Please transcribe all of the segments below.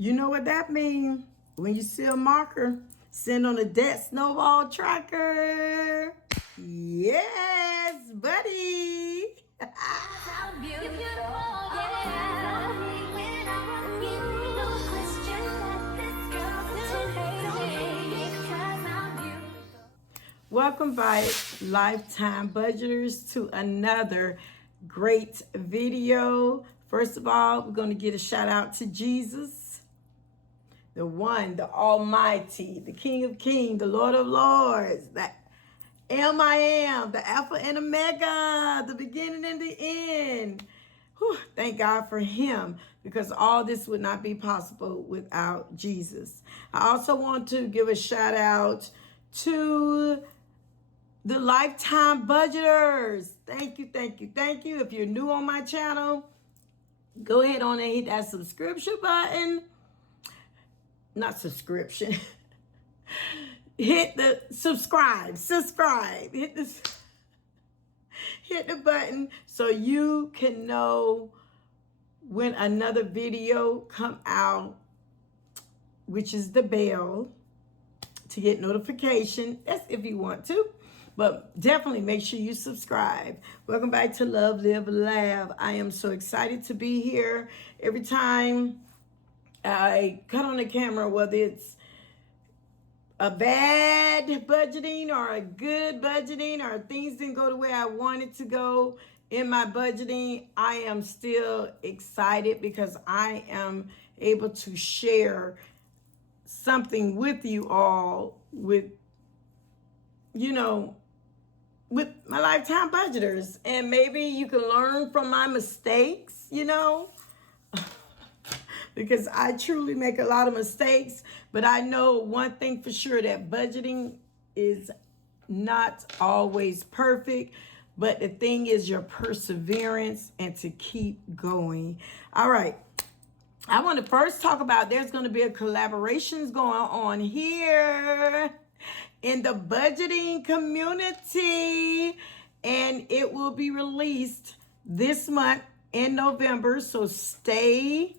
You know what that means? When you see a marker, send on a debt snowball tracker. Yes, buddy. Welcome by Lifetime Budgeters to another great video. First of all, we're going to get a shout out to Jesus, the one, the Almighty, the King of Kings, the Lord of Lords, the I am, the Alpha and Omega, the beginning and the end. Whew, thank God for him, because all this would not be possible without Jesus. I also want to give a shout out to the Lifetime Budgeters. Thank you, thank you, thank you. If you're new on my channel, go ahead on and hit that subscription button. Not subscription. Hit the subscribe. Hit the button so you can know when another video come out, which is the bell, to get notification. That's if you want to. But definitely make sure you subscribe. Welcome back to Love, Live, Laugh. I am so excited to be here. Every time I cut on the camera, whether it's a bad budgeting or a good budgeting, or things didn't go the way I wanted to go in my budgeting, I am still excited because I am able to share something with you all with my Lifetime Budgeters. And maybe you can learn from my mistakes, because I truly make a lot of mistakes. But I know one thing for sure, that budgeting is not always perfect. But the thing is your perseverance and to keep going. All right. I want to first talk about, there's going to be a collaborations going on here in the budgeting community, and it will be released this month in November. So stay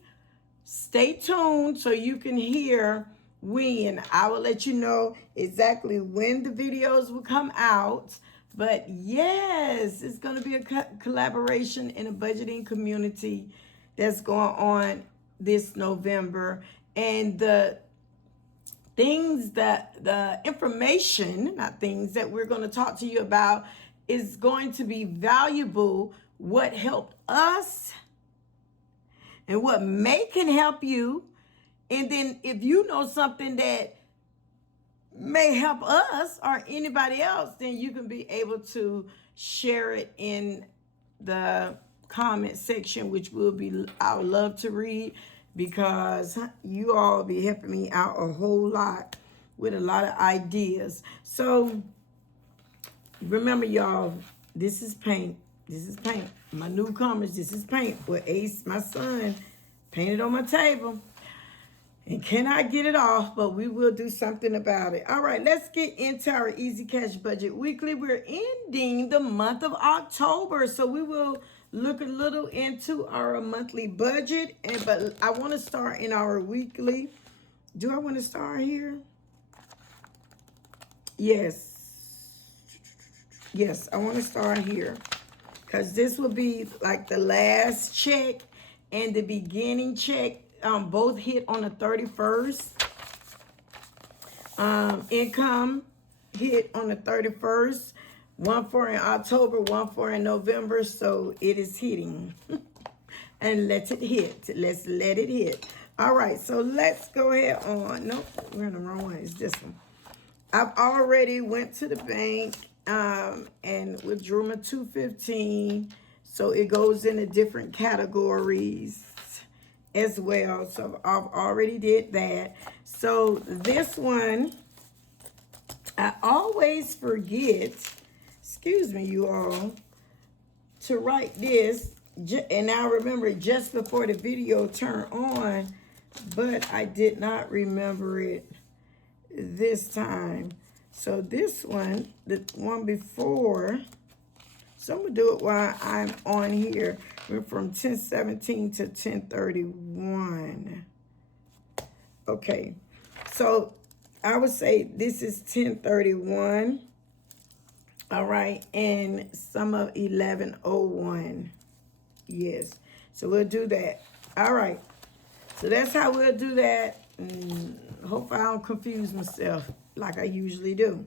tuned so you can hear when. I will let you know exactly when the videos will come out. But yes, it's going to be a collaboration in a budgeting community that's going on this November. And the information, not things that we're going to talk to you about, is going to be valuable. What helped us and what can help you. And then if you know something that may help us or anybody else, then you can be able to share it in the comment section, which I would love to read, because you all be helping me out a whole lot with a lot of ideas. So remember, y'all, this is paint. My newcomers, this is paint. With Ace, my son, painted on my table. And cannot get it off, but we will do something about it. All right, let's get into our Easy Cash Budget Weekly. We're ending the month of October, so we will look a little into our monthly budget. But I want to start in our weekly. Do I want to start here? Yes, I want to start here, because this will be like the last check and the beginning check. Both hit on the 31st. Income hit on the 31st. One for in October, one for in November. So it is hitting. And let it hit. Let's let it hit. All right, so let's go ahead on. Nope, we're in the wrong one. It's this one. I've already went to the bank and withdrew my $215. So it goes into different categories as well. So I've already did that. So this one, I always forget, excuse me, you all, to write this. And I remember it just before the video turned on, but I did not remember it this time. So this one, the one before, so I'm gonna do it while I'm on here. We're from 1017 to 1031. Okay. So I would say this is 1031. All right. And sum of 1101. Yes. So we'll do that. All right. So that's how we'll do that. Hopefully I don't confuse myself like I usually do.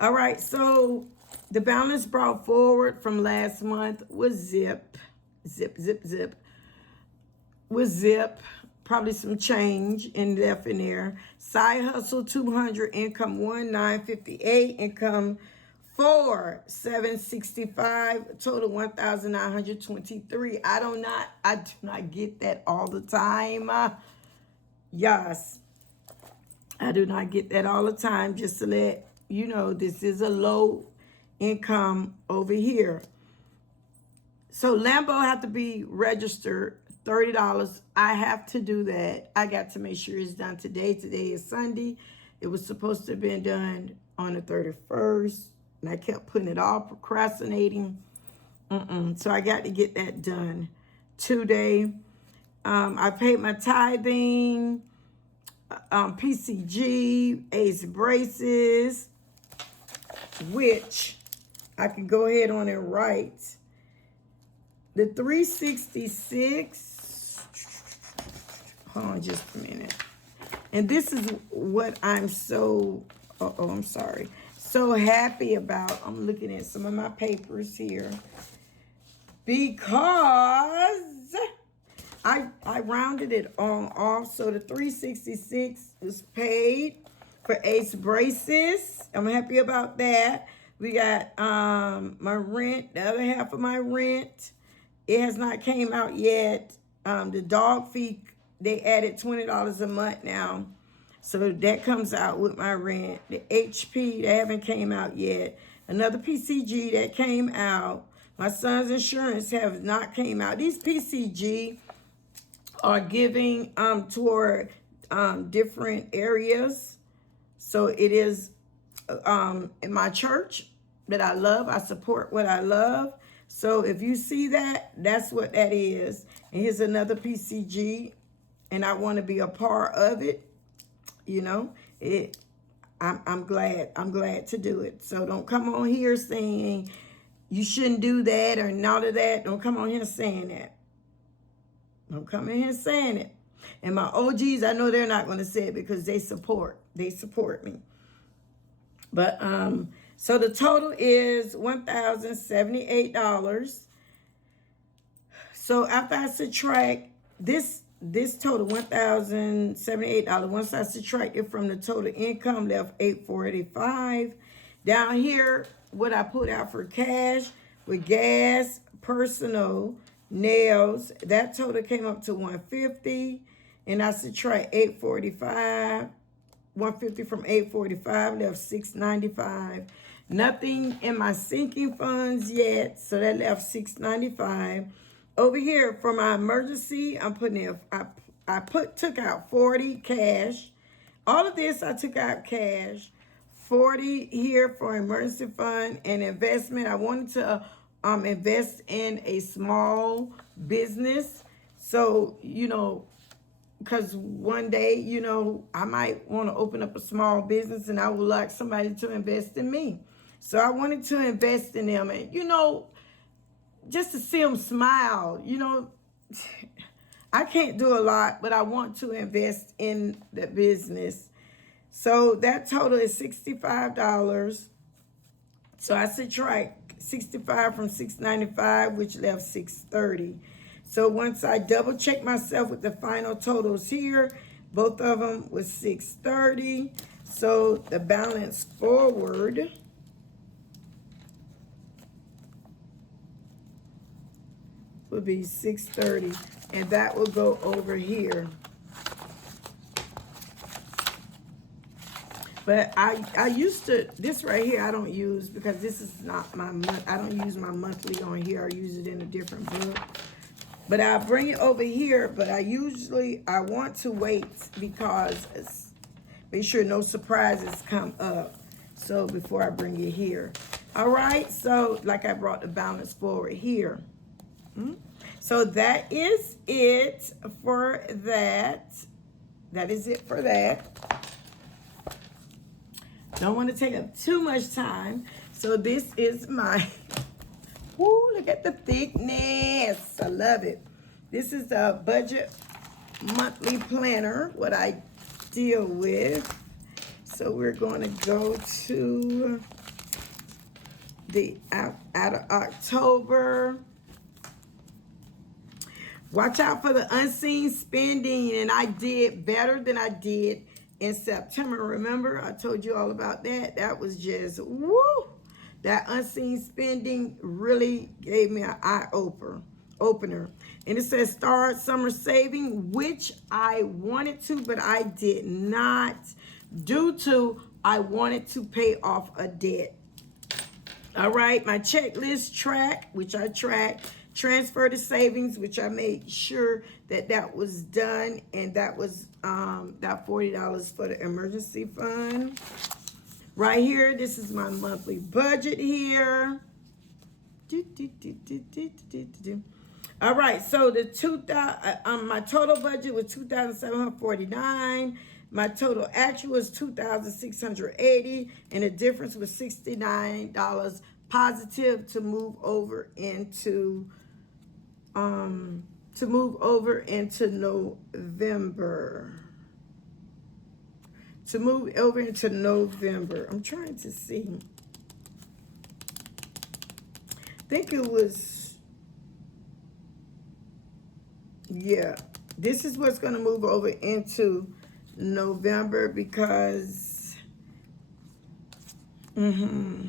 All right. So the balance brought forward from last month was zip. With zip. Probably some change in left in there. Side hustle 200, income 1958, income 4765, total 1923. I do not get that all the time. Yes, I do not get that all the time. Just to let you know, this is a low income over here. So Lambo have to be registered. $30. I have to do that. I got to make sure it's done today. Today is Sunday. It was supposed to have been done on the 31st. And I kept putting it off, procrastinating. So I got to get that done today. I paid my tithing, PCG, Ace braces, which I can go ahead on and write. The 366, hold on just a minute. And this is what I'm so, I'm sorry, so happy about. I'm looking at some of my papers here. Because I rounded it on off. So the 366 was paid for Ace braces. I'm happy about that. We got my rent, the other half of my rent. It has not came out yet. The dog fee, they added $20 a month now. So that comes out with my rent. The HP, they haven't came out yet. Another PCG that came out. My son's insurance have not came out. These PCG are giving toward different areas. So it is in my church that I love. I support what I love. So if you see that, that's what that is. And here's another PCG, and I want to be a part of it. You know, I'm glad to do it. So don't come on here saying you shouldn't do that or none of that. Don't come on here saying that. Don't come in here saying it. And my OGs, I know they're not going to say it because they support me. But so the total is $1,078. So after I subtract this total $1,078, once I subtract it from the total income, left $845. Down here, what I put out for cash with gas, personal, nails, that total came up to $150, and I subtract $845. 150 from 845, left 695. Nothing in my sinking funds yet, so that left 695. Over here for my emergency, I'm putting in, took out 40 cash. All of this I took out cash. 40 here for emergency fund and investment. I wanted to invest in a small business. So, you know, because one day, you know, I might want to open up a small business and I would like somebody to invest in me. So I wanted to invest in them. And, you know, just to see them smile, you know, I can't do a lot, but I want to invest in the business. So that total is $65. So I subtract 65 from 695, which left 630. So once I double check myself with the final totals here, both of them was 630. So the balance forward would be 630, and that will go over here. But I used to, this right here I don't use because this is not my month. I don't use my monthly on here. I use it in a different book. But I bring it over here, but I want to wait because make sure no surprises come up. So before I bring it here. All right, so like I brought the balance forward here. So that is it for that. that is it for that. Don't want to take up too much time. So this is my, woo, look at the thickness. I love it. This is a budget monthly planner, what I deal with. So we're going to go to the out of October. Watch out for the unseen spending, and I did better than I did in September. Remember, I told you all about that. That was just, woo! That unseen spending really gave me an eye opener. And it says start summer saving, which I wanted to, but I did not, due to I wanted to pay off a debt. All right, my checklist track, which I tracked, transfer to savings, which I made sure that that was done, and that was that $40 for the emergency fund. Right here, this is my monthly budget here. All right, so the my total budget was $2,749. My total actual was $2,680, and the difference was $69 positive to move over into November. To move over into November. I'm trying to see. I think it was, yeah. This is what's going to move over into November because I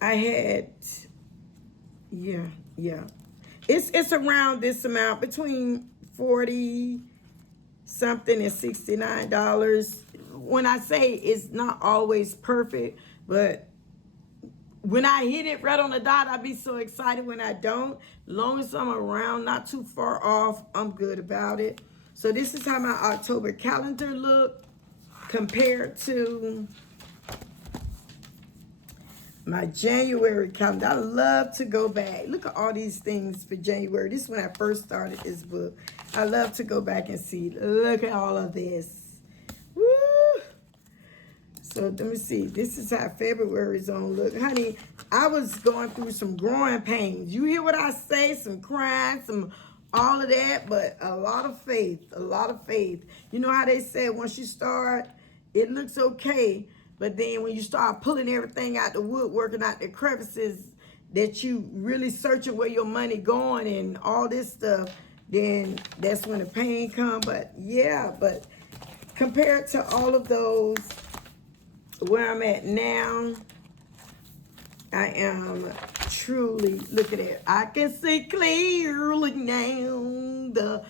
had, yeah. It's around this amount, between 40 something and $69. When I say it's not always perfect, but when I hit it right on the dot, I be so excited. When I don't, long as I'm around, not too far off, I'm good about it. So this is how my October calendar looked compared to my January calendar. I love to go back. Look at all these things for January. This is when I first started this book. I love to go back and see. Look at all of this. Woo! So let me see. This is how February's gonna look. Honey, I was going through some growing pains. You hear what I say? Some crying, some all of that, but a lot of faith. A lot of faith. You know how they say once you start, it looks okay. But then when you start pulling everything out the woodwork and out the crevices, that you really searching where your money going and all this stuff, then that's when the pain comes. But yeah, but compared to all of those, where I'm at now, I am truly, look at it. I can see clearly now. The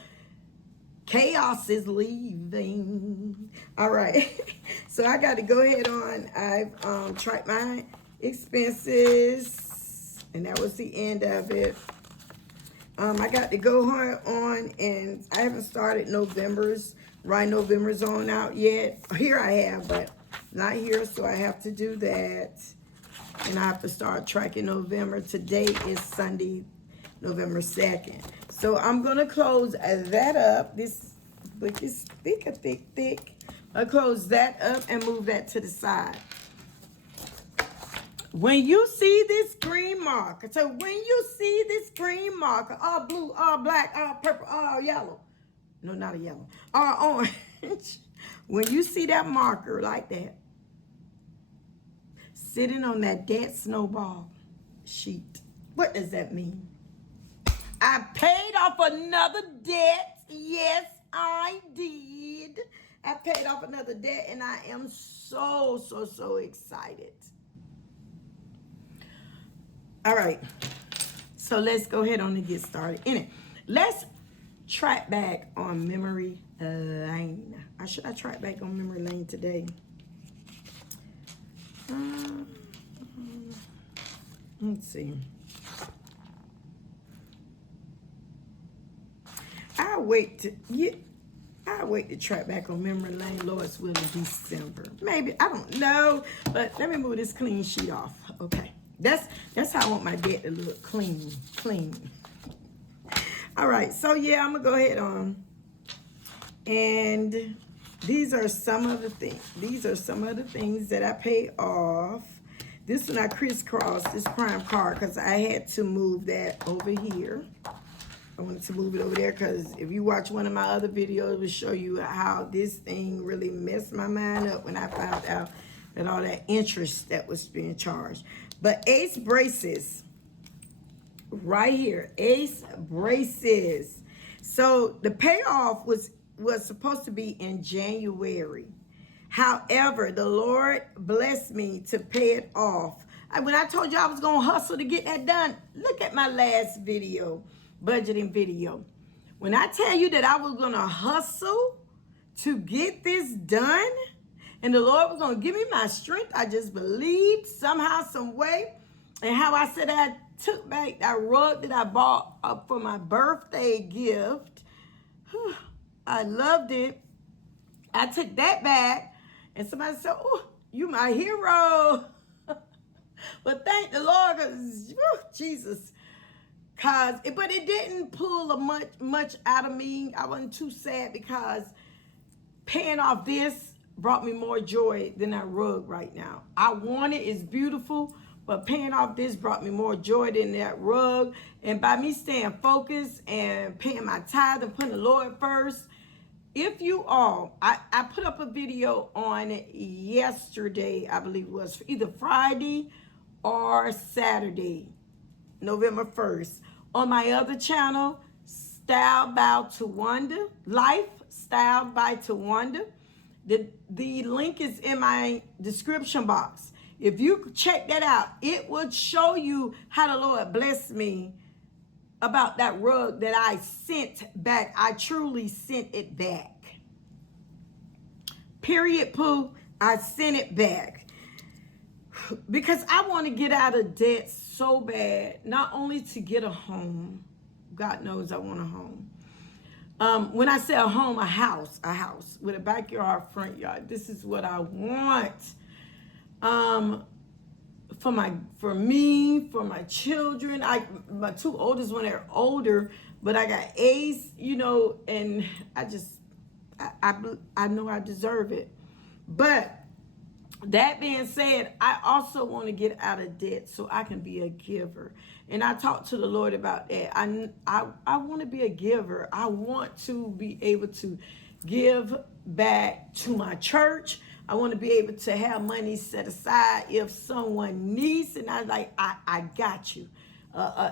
chaos is leaving. All right. So I got to go ahead on. I've tracked my expenses, and that was the end of it. I got to go on, and I haven't started November's on out yet. Here I have, but not here, so I have to do that. And I have to start tracking November. Today is Sunday, November 2nd. So I'm going to close that up. This book is thick. I'll close that up and move that to the side. When you see this green marker, so when you see this green marker, all blue, all black, all purple, all yellow. No, not a yellow. All orange. When you see that marker like that, sitting on that debt snowball sheet, what does that mean? I paid off another debt. Yes, I did. I paid off another debt, and I am so excited. All right. So let's go ahead on and get started in it. Let's track back on memory lane. Should I track back on memory lane today? Let's see. I'll wait to track back on memory lane, Lord's will, in December. Maybe, I don't know. But let me move this clean sheet off. Okay. That's how I want my debt to look, clean. All right, so yeah, I'm gonna go ahead on and These are some of the things. These are some of the things that I paid off. This one I crisscrossed this prime card because I had to move that over here. I wanted to move it over there because if you watch one of my other videos, it will show you how this thing really messed my mind up when I found out that all that interest that was being charged. But Ace braces, right here, Ace braces. So the payoff was supposed to be in January. However, the Lord blessed me to pay it off. When I told you I was going to hustle to get that done, look at my last video, budgeting video. When I tell you that I was going to hustle to get this done, and the Lord was going to give me my strength, I just believed somehow, some way. And how I said I took back that rug that I bought up for my birthday gift. I loved it. I took that back, and somebody said, "Oh, you my hero." But thank the Lord, because Jesus. But it didn't pull much out of me. I wasn't too sad because paying off this brought me more joy than that rug right now. I want it, it's beautiful, but paying off this brought me more joy than that rug. And by me staying focused and paying my tithe and putting the Lord first, if you all, I put up a video on yesterday, I believe it was either Friday or Saturday, November 1st, on my other channel, Style by Towanda, Lifestyle by Towanda. The link is in my description box. If you check that out, it would show you how the Lord blessed me about that rug that I sent back. I truly sent it back. Period, Pooh. I sent it back. Because I want to get out of debt so bad. Not only to get a home. God knows I want a home. When I say a home, a house with a backyard, front yard. This is what I want. For me, for my children. My two oldest when they're older, but I got Ace, and I know I deserve it. But that being said, I also want to get out of debt so I can be a giver. And I talked to the Lord about that. I want to be a giver. I want to be able to give back to my church. I want to be able to have money set aside if someone needs it. And I got you.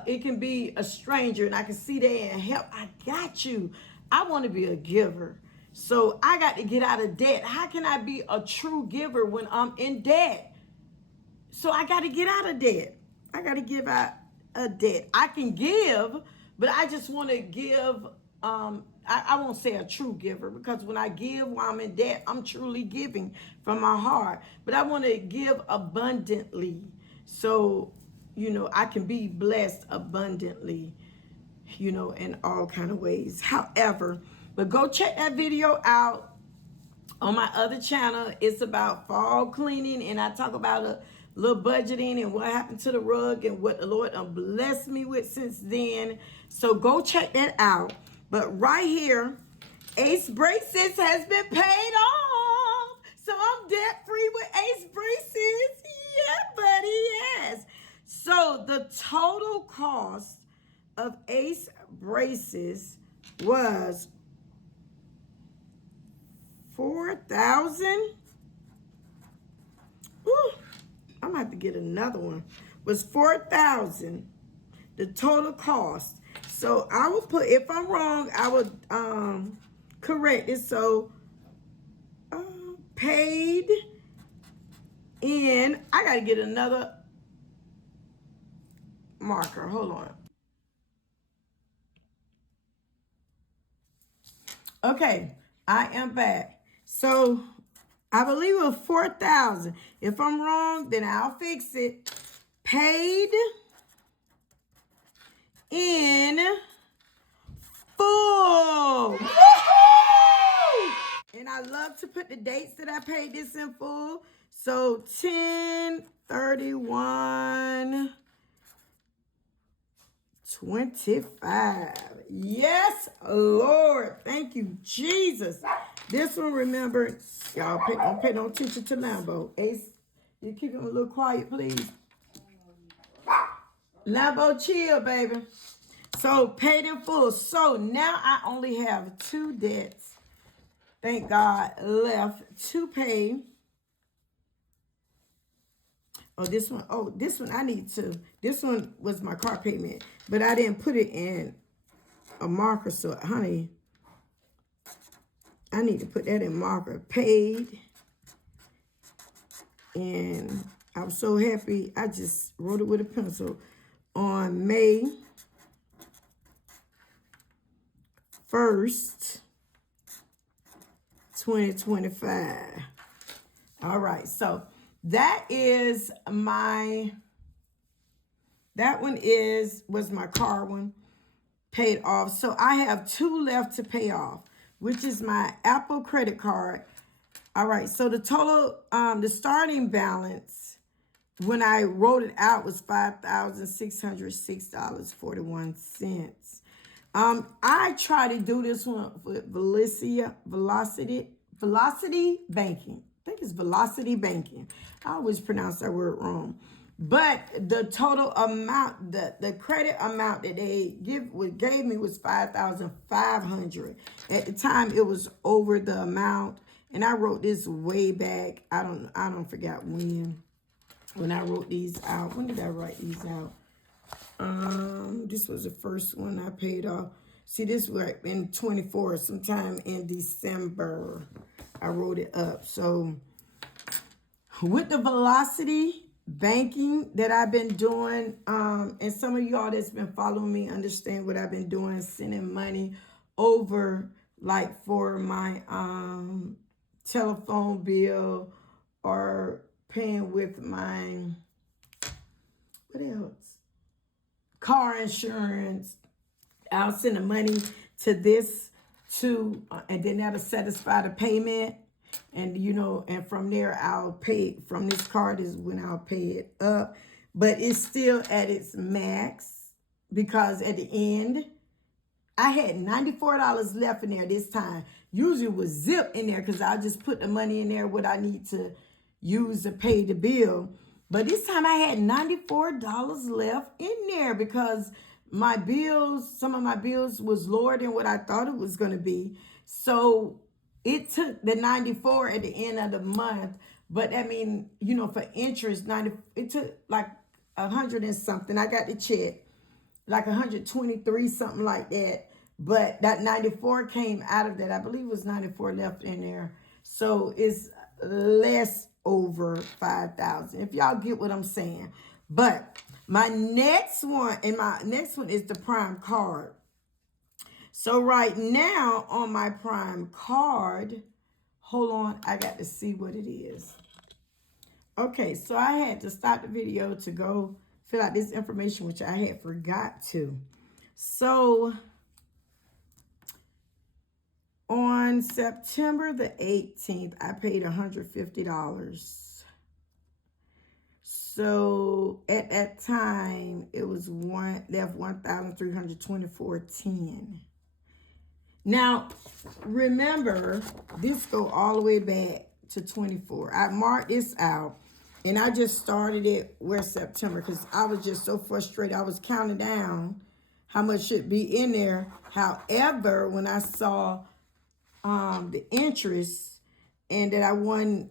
It can be a stranger and I can see they and help. I got you. I want to be a giver. So I got to get out of debt. How can I be a true giver when I'm in debt? So I got to get out of debt. I got to give out a debt. I can give, but I just want to give. I won't say a true giver, because when I give while I'm in debt, I'm truly giving from my heart. But I want to give abundantly. So, I can be blessed abundantly, in all kind of ways. However, but go check that video out on my other channel. It's about fall cleaning, and I talk about a little budgeting and what happened to the rug and what the Lord blessed me with since then. So go check that out. But right here, Ace Braces has been paid off. So I'm debt free with Ace Braces. Yeah, buddy, yes. So the total cost of Ace Braces was $4,000. I'm gonna have to get another one. Was $4,000 the total cost. So I will put, if I'm wrong, I would correct it. So paid in. I gotta get another marker. Hold on. Okay, I am back. So I believe it was $4,000. If I'm wrong, then I'll fix it. Paid in full. Woo-hoo! And I love to put the dates that I paid this in full. So 10/31/25. Yes, Lord. Thank you, Jesus. This one, remember, y'all don't pay no attention to Lambo. Ace, you keep him a little quiet, please. Lambo, chill, baby. So paid in full. So now I only have 2 debts, thank God, left to pay. Oh, this one. Oh, this one I need to. This one was my car payment, but I didn't put it in a marker. So, honey, I need to put that in marker. Paid. And I was so happy. I just wrote it with a pencil on May 1st, 2025. All right. So that is my, that one was my car one, paid off. So I have 2 left to pay off, which is my Apple credit card. All right, so the total, the starting balance when I wrote it out was $5,606.41. I try to do this one with Velocity Banking. I think it's Velocity Banking. I always pronounce that word wrong. But the total amount, the credit amount that they gave me was $5,500. At the time, it was over the amount. And I wrote this way back. I don't forget when I wrote these out. When did I write these out? This was the first one I paid off. See, this was in 24, sometime in December. I wrote it up. So with the Velocity Banking that I've been doing, and some of y'all that's been following me understand what I've been doing, sending money over, like for my telephone bill or paying with my, what else? Car insurance. I'll send the money to this and then that'll satisfy the payment. And, you know, and from there, I'll pay, from this card is when I'll pay it up. But it's still at its max because at the end, I had $94 left in there this time. Usually it was zip in there because I'll just put the money in there what I need to use to pay the bill. But this time I had $94 left in there because my bills, some of my bills was lower than what I thought it was going to be. So it took the 94 at the end of the month. But I mean, you know, for interest, it took like 100 and something. I got the check, like 123, something like that. But that 94 came out of that. I believe it was 94 left in there. So it's less over 5,000, if y'all get what I'm saying. But my next one is the Prime card. So right now on my Prime card, hold on, I got to see what it is. Okay, so I had to stop the video to go fill out this information, which I had forgot to. So on September the 18th, I paid $150. So at that time, it was left $1,324.10. Now, remember, this go all the way back to 24. I marked this out, and I just started it where September, because I was just so frustrated. I was counting down how much should be in there. However, when I saw the interest and that I won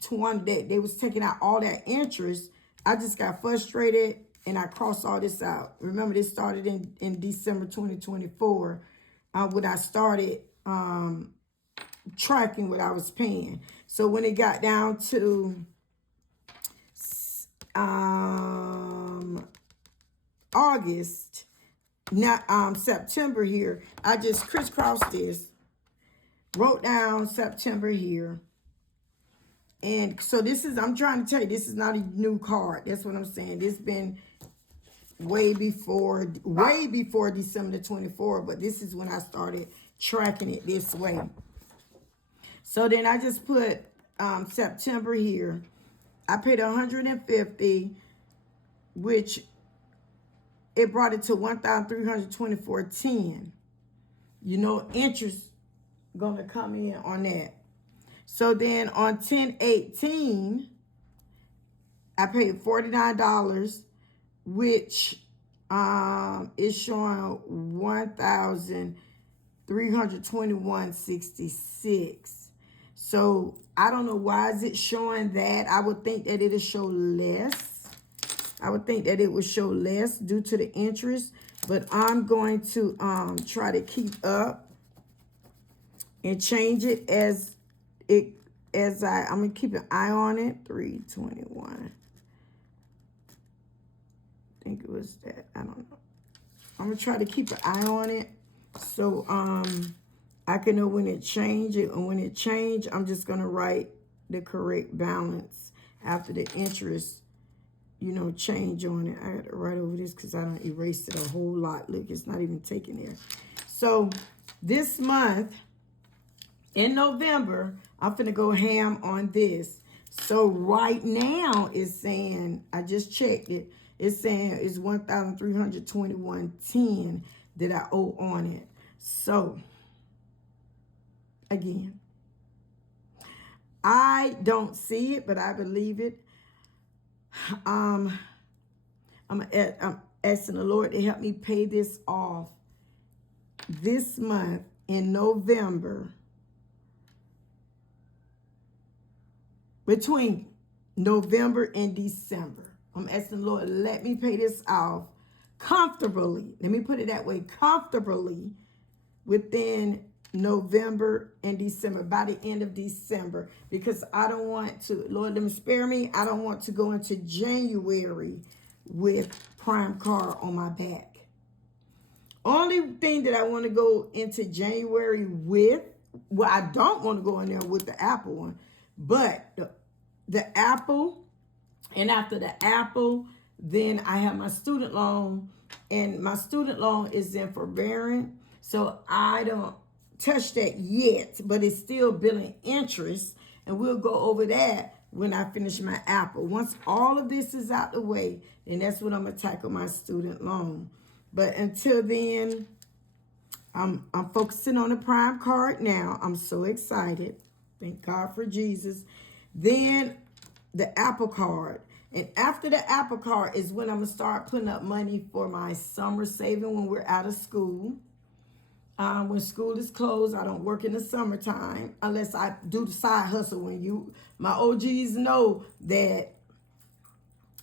Towanda, that they was taking out all that interest, I just got frustrated and I crossed all this out. Remember, this started in December 2024 when I started tracking what I was paying. So when it got down to August, not September here, I just crisscrossed this, wrote down September here. And so this is, I'm trying to tell you, this is not a new card. That's what I'm saying. This been way before December the 24th, but this is when I started tracking it this way. So then I just put September here. I paid $150, which it brought it to $1,324.10. You know, interest gonna come in on that. So then on 10/18, I paid $49, which is showing 1,321.66. So I don't know why is it showing that. I would think that it'll show less. I would think that it would show less due to the interest, but I'm going to try to keep up and change it I'm gonna keep an eye on it. 321. I think it was that. I don't know. I'm gonna try to keep an eye on it so I can know when it changes. And when it change, I'm just gonna write the correct balance after the interest, you know, change on it. I got to write over this because I don't erase it a whole lot. Look, it's not even taken there. So this month in November, I'm finna go ham on this. So right now it's saying, I just checked it. It's saying it's 1,321.10 that I owe on it. So again, I don't see it, but I believe it. I'm asking the Lord to help me pay this off this month in November. Between November and December. I'm asking the Lord, let me pay this off comfortably. Let me put it that way, comfortably within November and December, by the end of December, because I don't want to, Lord, let me spare me. I don't want to go into January with prime car on my back. Only thing that I want to go into January with, well, I don't want to go in there with the Apple one, but the Apple, and after the Apple, then I have my student loan, and my student loan is in forbearance, so I don't touch that yet, but it's still billing interest, and we'll go over that when I finish my Apple. Once all of this is out the way, then that's when I'm gonna tackle my student loan. But until then, I'm focusing on the Prime card now. I'm so excited. Thank God for Jesus. Then the Apple card. And after the Apple card is when I'm going to start putting up money for my summer saving when we're out of school. When school is closed, I don't work in the summertime unless I do the side hustle. My OGs know that,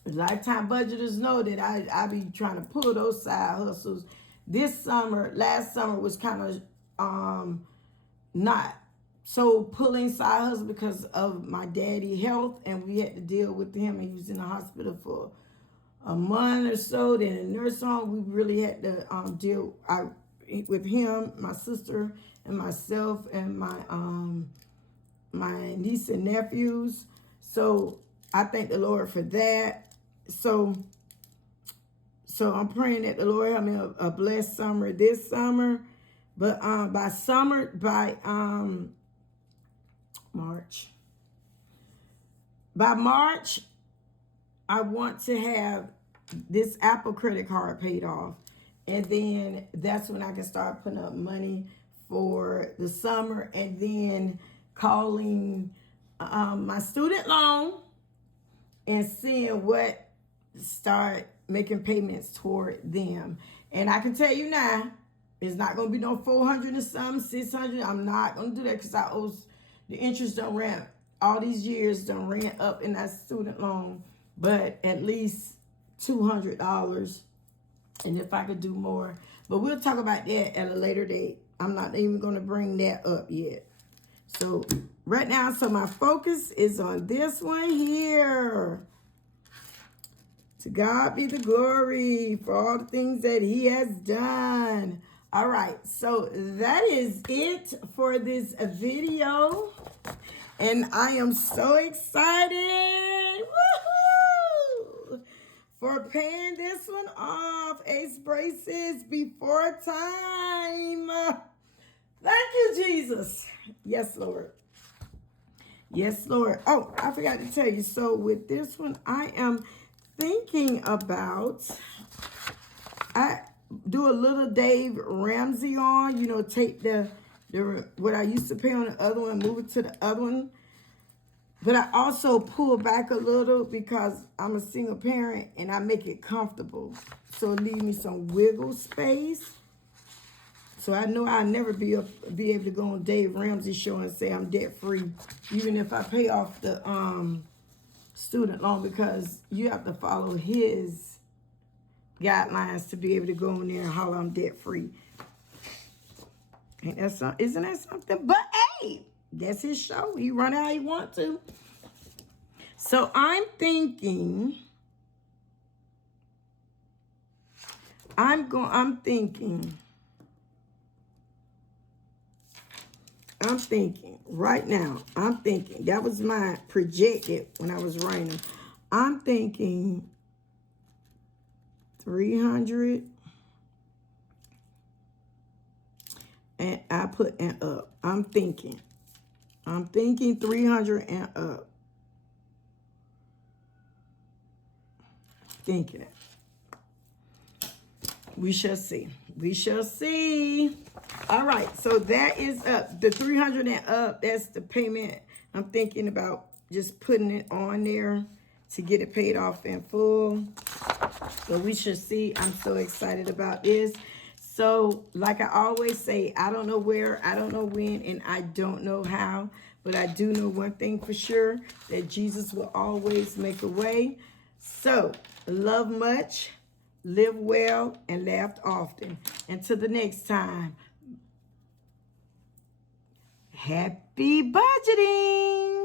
lifetime budgeters know that I be trying to pull those side hustles. Last summer was kind of not so pulling side hustle because of my daddy health, and we had to deal with him, and he was in the hospital for a month or so. Then in nurse home, we really had to deal with him, my sister, and myself, and my niece and nephews. So I thank the Lord for that. So I'm praying that the Lord help me a blessed summer this summer. But by March, I want to have this Apple credit card paid off. And then that's when I can start putting up money for the summer, and then calling my student loan and seeing what start making payments toward them. And I can tell you now, it's not going to be no 400 or something, 600. I'm not going to do that because I owe the interest done ran all these years done ran up in that student loan, but at least $200. And if I could do more, but we'll talk about that at a later date. I'm not even going to bring that up yet. So right now, so my focus is on this one here. To God be the glory for all the things that he has done. All right, so that is it for this video. And I am so excited, woohoo, for paying this one off. Ace braces before time. Thank you, Jesus. Yes, Lord. Yes, Lord. Oh, I forgot to tell you. So with this one, I am thinking about, I do a little Dave Ramsey on, take the what I used to pay on the other one, move it to the other one. But I also pull back a little because I'm a single parent and I make it comfortable. So it leaves me some wiggle space. So I know I'll never be able to go on Dave Ramsey's show and say I'm debt free, even if I pay off the student loan, because you have to follow his guidelines to be able to go in there and holler I'm debt free. Isn't that something? But hey, that's his show. He run it how he want to. So I'm thinking right now, that was my projected when I was writing. I'm thinking 300 and I put and up. I'm thinking 300 and up. Thinking it. We shall see. We shall see. All right, so that is up. The 300 and up, that's the payment. I'm thinking about just putting it on there to get it paid off in full. So we shall see. I'm so excited about this. So like I always say, I don't know where, I don't know when, and I don't know how. But I do know one thing for sure, that Jesus will always make a way. So love much, live well, and laugh often. Until the next time, happy budgeting.